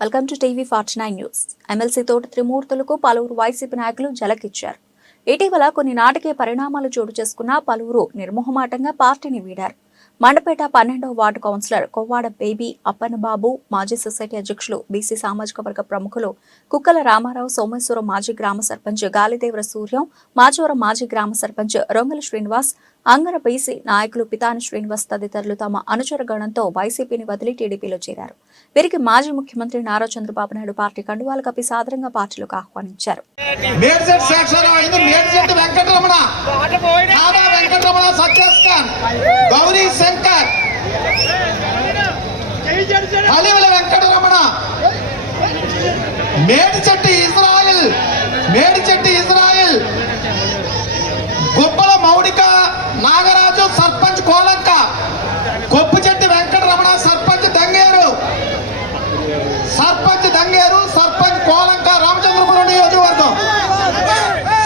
Welcome to TV forty nine news. MLC తోటి త్రిమూర్తులకు పలువురు వైసీపీ నాయకులు జలకిచ్చారు ఇటీవల కొన్ని నాటకీయ పరిణామాలు చోటు చేసుకున్న పలువురు నిర్మోహమాటంగా పార్టీని వీడారు. మండపేట పన్నెండవ వార్డు కౌన్సిలర్ కొవ్వాడ బేబీ అప్పన్నబాబు మాజీ సొసైటీ అధ్యక్షులు బీసీ సామాజిక వర్గ ప్రముఖులు కుక్కల రామారావు సోమేశ్వరం మాజీ గ్రామ సర్పంచ్ గాలిదేవర సూర్యం మాచవరం మాజీ గ్రామ సర్పంచ్ రొంగల శ్రీనివాస్ అంగర బీసీ నాయకులు పితాని శ్రీనివాస్ తదితరులు తమ అనుచర గణంతో వైసీపీని వదిలి టీడీపీలో చేరారు. వీరికి మాజీ ముఖ్యమంత్రి నారా చంద్రబాబు నాయుడు పార్టీ కండువాలు కప్పి సాదరంగా పార్టీలోకి ఆహ్వానించారు. Venkataramana. Medichetti Israel Medichetti Israel. గుబ్బల మౌడిక నాగరాజు సర్పంచ్ కోలంక. కొప్పుచెట్టి వెంకటరమణ సర్పంచ్ దంగేరు. సర్పంచ్ దంగేరు సర్పంచ్ కోలంక రామచంద్రపురం నియోజకవర్గం.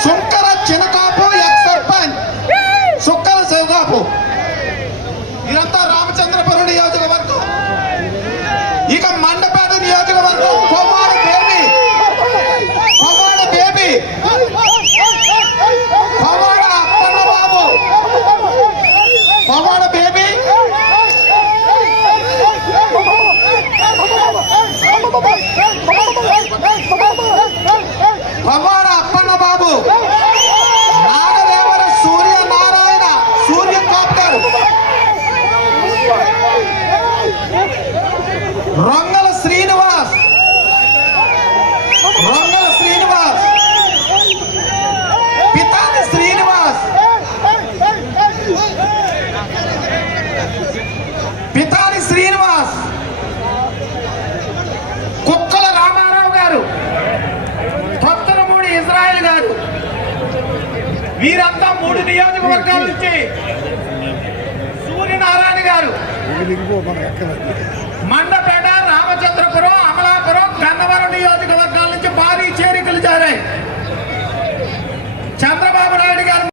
సుంకర చినకాపు ఎక్స్ సర్పంచ్. సుక్కర శివకాపు ఇదంతా రామచంద్రపురం నియోజకవర్గం ఇక మండపేట నియోజకవర్గం కొవ్వాడ బేబీ కొవ్వాడ బేబీ కొవ్వాడ అప్పన్న బాబు కొవ్వాడ బేబీ కొవ్వాడ అప్పన్న బాబు నాగదేవర సూర్య నారాయణ సూర్య కాప్టర్. గారు రొంగల శ్రీనివాస్. రొంగల శ్రీనివాస్. పితాని శ్రీనివాస్. పితా శ్రీనివాస్ కుక్కల రామారావు గారు కొత్తలమూడి ఇజ్రాయెల్ గారు వీరంతా మూడు నియోజకవర్గాల నుంచి సూర్యనారాయణ గారు.